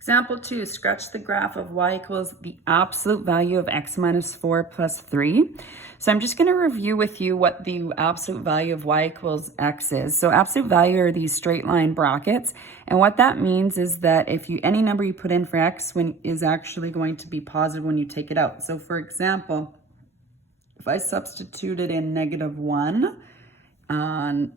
Example 2, sketch the graph of y equals the absolute value of x minus 4 plus 3. So I'm just going to review with you what the absolute value of y equals x is. So absolute value are these straight line brackets. And what that means is that if any number you put in for x is actually going to be positive when you take it out. So for example, if I substituted in -1 on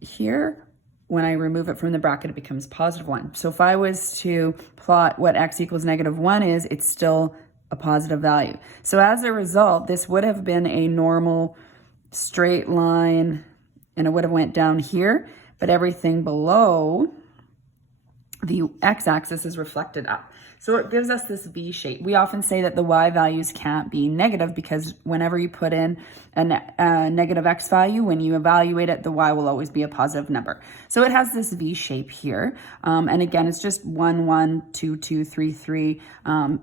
here, when I remove it from the bracket, it becomes +1. So if I was to plot what x equals -1 is, it's still a positive value. So as a result, this would have been a normal straight line and it would have went down here, but everything below the x-axis is reflected up. So it gives us this V shape. We often say that the y values can't be negative because whenever you put in a negative x value, when you evaluate it, the y will always be a positive number. So it has this V shape here. And again, it's just 1, 1, 2, 2, 3, 3.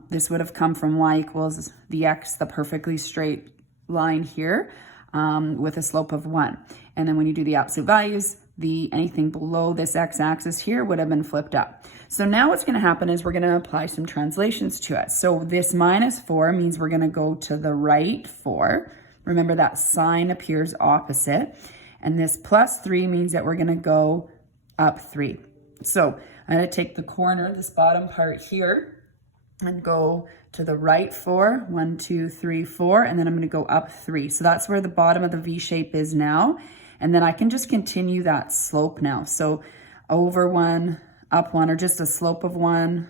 This would have come from y equals the x, the perfectly straight line here with a slope of 1. And then when you do the absolute values, anything below this x-axis here would have been flipped up. So now what's going to happen is we're going to apply some translations to it. So this -4 means we're going to go to the right 4. Remember that sign appears opposite. And this +3 means that we're going to go up 3. So I'm going to take the corner, this bottom part here, and go to the right 4. 1, 2, 3, 4. And then I'm going to go up 3. So that's where the bottom of the V shape is now. And then I can just continue that slope now. So over 1, up 1, or just a slope of 1,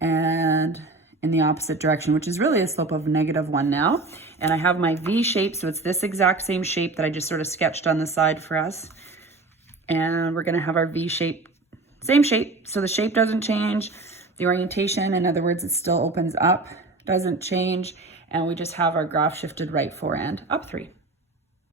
and in the opposite direction, which is really a slope of -1 now. And I have my V shape, so it's this exact same shape that I just sort of sketched on the side for us. And we're gonna have our V shape, same shape. So the shape doesn't change. The orientation, in other words, it still opens up, doesn't change. And we just have our graph shifted right 4 and up 3.